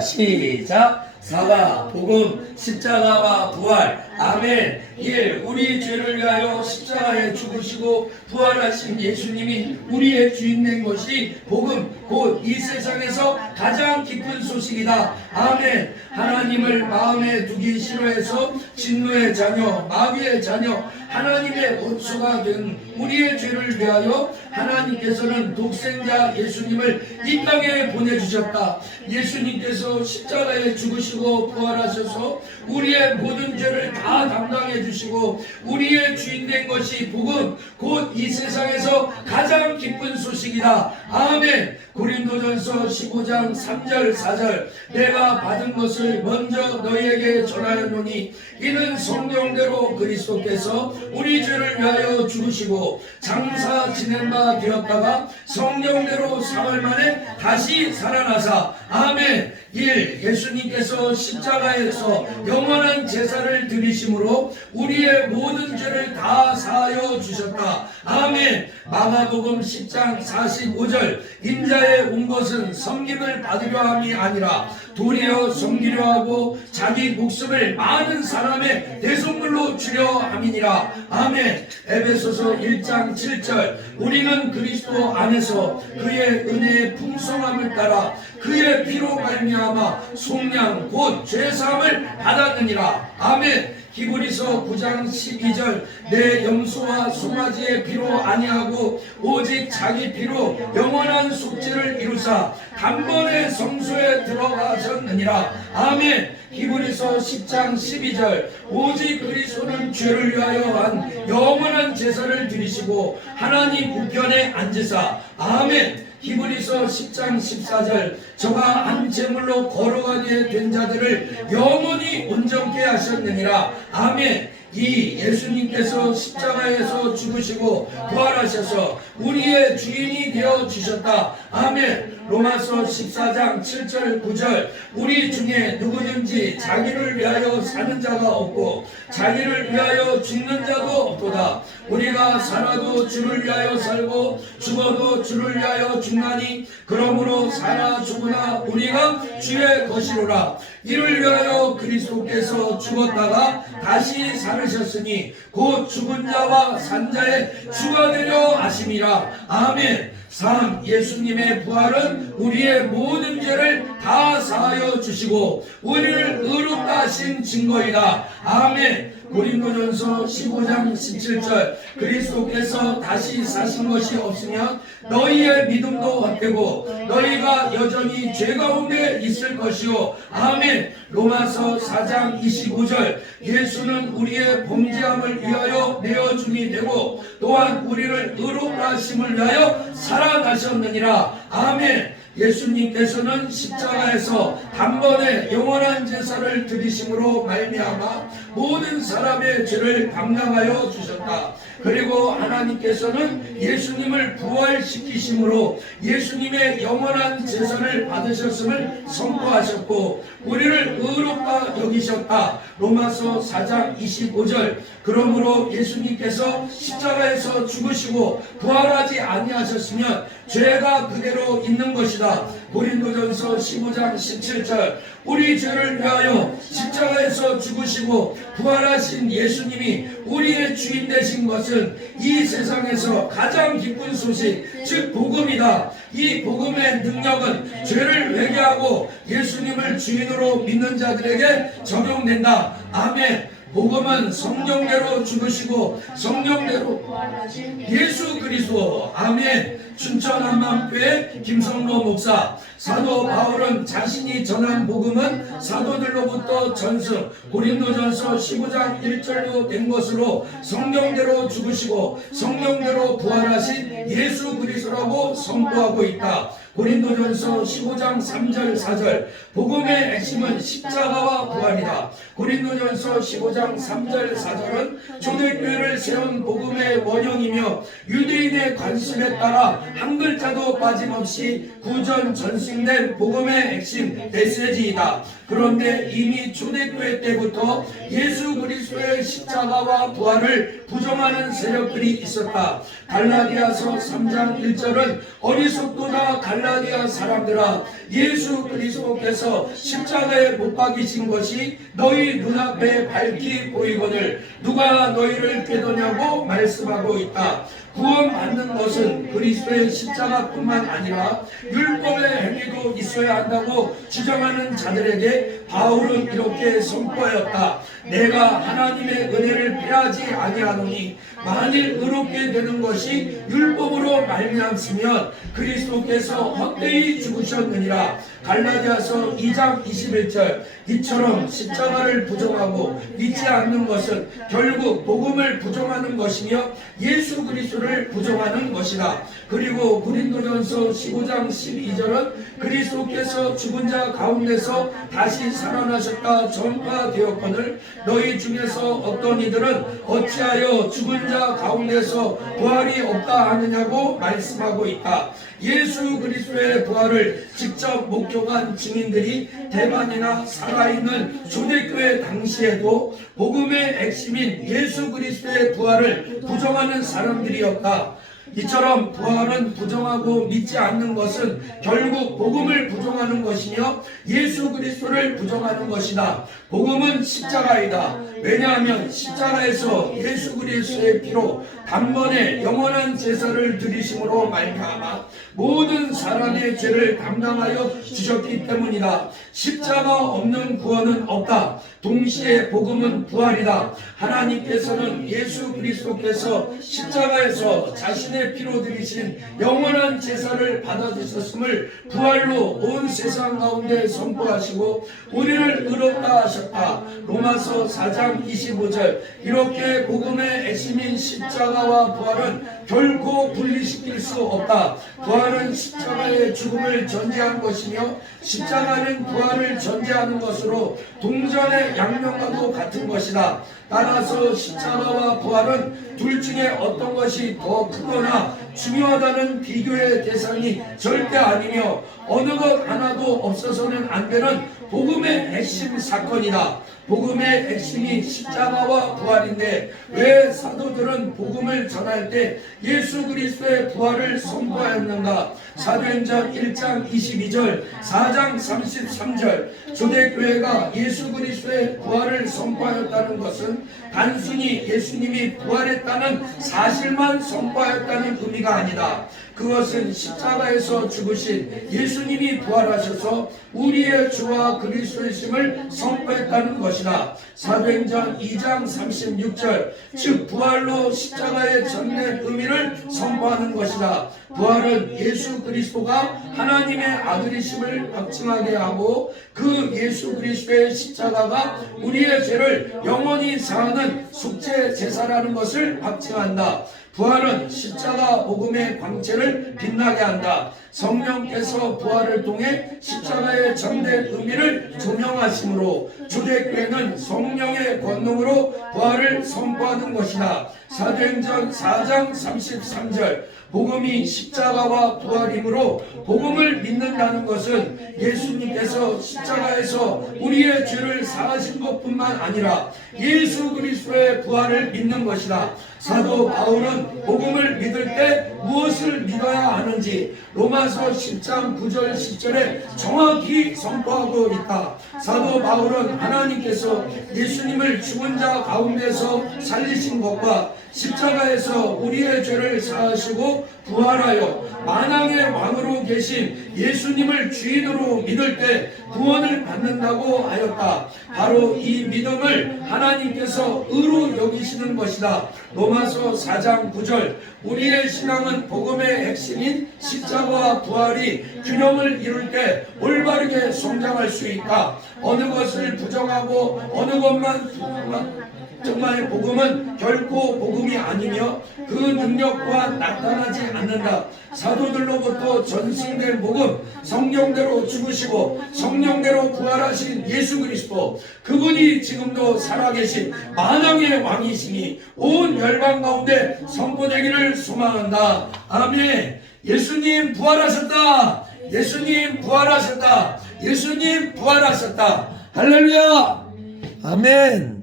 시작 사과 복음 십자가와 부활. 아멘. 1 우리 죄를 위하여 십자가에 죽으시고 부활하신 예수님이 우리의 주인 된 것이 복음 곧 이 세상에서 가장 기쁜 소식이다. 아멘. 하나님을 마음에 두기 싫어해서 진노의 자녀 마귀의 자녀 하나님의 원수가 된 우리의 죄를 위하여 하나님께서는 독생자 예수님을 이 땅에 보내주셨다. 예수님께서 십자가에 죽으시 고 부활하셔서 우리의 모든 죄를 다 담당해 주시고 우리의 주인 된 것이 복음 곧 이 세상에서 가장 기쁜 소식이다. 아멘. 고린도전서 15장 3절 4절 내가 받은 것을 먼저 너희에게 전하였노니 이는 성경대로 그리스도께서 우리 죄를 위하여 죽으시고 장사 지낸 바 되었다가 성경대로 사흘 만에 다시 살아나사 아멘 1. 예수님께서 십자가에서 영원한 제사를 드리심으로 우리의 모든 죄를 다 사하여 주셨다. 아멘. 마가복음 10장 45절 인자에 온 것은 섬김을 받으려 함이 아니라 도리어 섬기려 하고 자기 목숨을 많은 사람의 대속물로 주려 함이니라. 아멘. 에베소서 1장 7절 우리는 그리스도 안에서 그의 은혜의 풍성함을 따라 그의 피로 말미암아 속량 곧 죄사함을 받았느니라. 아멘. 히브리서 9장 12절. 내 염소와 송아지의 피로 아니하고 오직 자기 피로 영원한 속죄를 이루사 단번에 성소에 들어가셨느니라. 아멘. 히브리서 10장 12절. 오직 그리스도는 죄를 위하여 한 영원한 제사를 드리시고 하나님 우편에 앉으사. 아멘 히브리서 10장 14절 저가 한 제물로 거룩하게 된 자들을 영원히 온전케 하셨느니라. 아멘 이 예수님께서 십자가에서 죽으시고 부활하셔서 우리의 주인이 되어 주셨다. 아멘. 로마서 14장 7절 9절. 우리 중에 누구든지 자기를 위하여 사는 자가 없고 자기를 위하여 죽는 자도 없도다. 우리가 살아도 주를 위하여 살고 죽어도 주를 위하여 죽나니 그러므로 살아 죽으나 우리가 주의 것이로라 이를 위하여 그리스도께서 죽었다가 다시 살으셨으니 곧 죽은 자와 산 자의 주가 되려 하심이라 아멘 3. 예수님의 부활은 우리의 모든 죄를 다 사하여 주시고 우리를 의롭다 하신 증거이다. 아멘. 고린도전서 15장 17절 그리스도께서 다시 사신 것이 없으면 너희의 믿음도 헛되고 너희가 여전히 죄 가운데 있을 것이요. 아멘. 로마서 4장 25절 예수는 우리의 범죄함을 위하여 내어 중이 되고 또한 우리를 의롭다 하심을 위하여 살아나셨느니라. 아멘 예수님께서는 십자가에서 단번에 영원한 제사를 드리심으로 말미암아 모든 사람의 죄를 감당하여 주셨다. 그리고 하나님 께서는 예수님을 부활시키심으로 예수님의 영원한 제사를 받으셨음을 선포하셨고 우리를 의롭다 여기셨다. 로마서 4장 25절 그러므로 예수님께서 십자가에서 죽으시고 부활하지 아니하셨으면 죄가 그대로 있는 것이다. 고린도전서 15장 17절 우리 죄를 위하여 십자가에서 죽으시고 부활하신 예수님이 우리의 주인 되신 것은 이 세상에서 가장 기쁜 소식 즉 복음이다. 이 복음의 능력은 죄를 회개하고 예수님을 주인으로 믿는 자들에게 적용된다. 아멘. 복음은 성령대로 죽으시고 성령대로 예수 그리스도 아멘 춘천 한만교회 김성로 목사 사도 바울은 자신이 전한 복음은 사도들로부터 전승 고린도전서 15장 1절로 된 것으로 성령대로 죽으시고 성령대로 부활하신 예수 그리스도라고 선포하고 있다. 고린도전서 15장 3절 4절 복음의 핵심은 십자가와 부활이다. 고린도전서 15장 3절 4절은 초대교회를 세운 복음의 원형이며 유대인의 관심에 따라 한 글자도 빠짐없이 구전 전승된 복음의 핵심 메시지이다. 그런데 이미 초대교회 때부터 예수 그리스도의 십자가와 부활을 부정하는 세력들이 있었다. 갈라디아서 3장 1절은 어리석도다 갈라 갈라디아 사람들아 예수 그리스도께서 십자가에 못 박이신 것이 너희 눈앞에 밝히 보이거늘 누가 너희를 꾀도냐고 말씀하고 있다. 구원받는 것은 그리스도의 십자가뿐만 아니라 율법의 행위도 있어야 한다고 주장하는 자들에게 바울은 이렇게 선포하였다. 내가 하나님의 은혜를 피하지 아니하노니 만일 의롭게 되는 것이 율법으로 말미암으면 그리스도께서 헛되이 죽으셨느니라. 갈라디아서 2장 21절 이처럼 십자가를 부정하고 믿지 않는 것은 결국 복음을 부정하는 것이며 예수 그리스도를 부정하는 것이다. 그리고 고린도전서 15장 12절은 그리스도께서 죽은 자 가운데서 다시 살아나셨다 전파되었거늘 너희 중에서 어떤 이들은 어찌하여 죽은 자 가운데서 부활이 없다 하느냐고 말씀하고 있다. 예수 그리스도의 부활을 직접 목 격한 증인들이 대만이나 살아있는 초대교회 당시에도 복음의 핵심인 예수 그리스도의 부활을 부정하는 사람들이었다. 이처럼 부활은 부정하고 믿지 않는 것은 결국 복음을 부정하는 것이며 예수 그리스도를 부정하는 것이다. 복음은 십자가이다. 왜냐하면 십자가에서 예수 그리스도의 피로 단번에 영원한 제사를 드리심으로 말미암아 모든 사람의 죄를 담당하여 주셨기 때문이다. 십자가 없는 구원은 없다. 동시에 복음은 부활이다. 하나님께서는 예수 그리스도께서 십자가에서 자신의 피로 드리신 영원한 제사를 받아주셨음을 부활로 온 세상 가운데 선포하시고 우리를 의롭다 하셨다. 로마서 4장 25절 이렇게 복음의 핵심인 십자가와 부활은 결코 분리시킬 수 없다. 부활은 십자가의 죽음을 전제한 것이며 십자가는 부활을 전제하는 것으로 동전의 양면과도 같은 것이다. 따라서 십자가와 부활은 둘 중에 어떤 것이 더 크거나 중요하다는 비교의 대상이 절대 아니며 어느 것 하나도 없어서는 안 되는 복음의 핵심 사건이다. 복음의 핵심이 십자가와 부활인데 왜 사도들은 복음을 전할 때 예수 그리스도의 부활을 선포하였는가? 사도행전 1장 22절, 4장 33절 조대교회가 예수 그리스도의 부활을 선포하였다는 것은 단순히 예수님이 부활했다는 사실만 선포하였다는 의미가 아니다. 그것은 십자가에서 죽으신 예수님이 부활하셔서 우리의 주와 그리스도이심을 선포했다는 것이다. 사도행전 2장 36절 즉 부활로 십자가에 전된 의미를 선포하는 것이다. 부활은 예수 그리스도가 하나님의 아들이심을 확증하게 하고 그 예수 그리스도의 십자가가 우리의 죄를 영원히 사하는 속죄 제사라는 것을 확증한다. 부활은 십자가 복음의 광채를 빛나게 한다. 성령께서 부활을 통해 십자가의 전된 의미를 조명하심으로 주대교회는 성령의 권능으로 부활을 선포하는 것이다. 사도행전 4장 33절 복음이 십자가와 부활이므로 복음을 믿는다는 것은 예수님께서 십자가에서 우리의 죄를 사하신 것뿐만 아니라 예수 그리스도의 부활을 믿는 것이다. 사도 바울은 복음을 믿을 때 무엇을 믿어야 하는지 로마서 10장 9절 10절에 정확히 선포하고 있다. 사도 바울은 하나님께서 예수님을 죽은 자 가운데서 살리신 것과 십자가에서 우리의 죄를 사하시고 부활하여 만왕의 왕으로 계신 예수님을 주인으로 믿을 때 구원을 받는다고 하였다. 바로 이 믿음을 하나님께서 의로 여기시는 것이다. 로마서 4장 9절 우리의 신앙은 복음의 핵심인 십자가와 부활이 균형을 이룰 때 올바르게 성장할 수 있다. 어느 것을 부정하고 어느 것만 정 말 복음은 결코 복음이 아니며 그 능력 또한 나타나지 않는다. 사도들로부터 전승된 복음, 성령대로 죽으시고 성령대로 부활하신 예수 그리스도, 그분이 지금도 살아계신 만왕의 왕이시니 온 열방 가운데 선포되기를 소망한다. 아멘. 예수님 부활하셨다. 예수님 부활하셨다. 예수님 부활하셨다. 할렐루야. 아멘.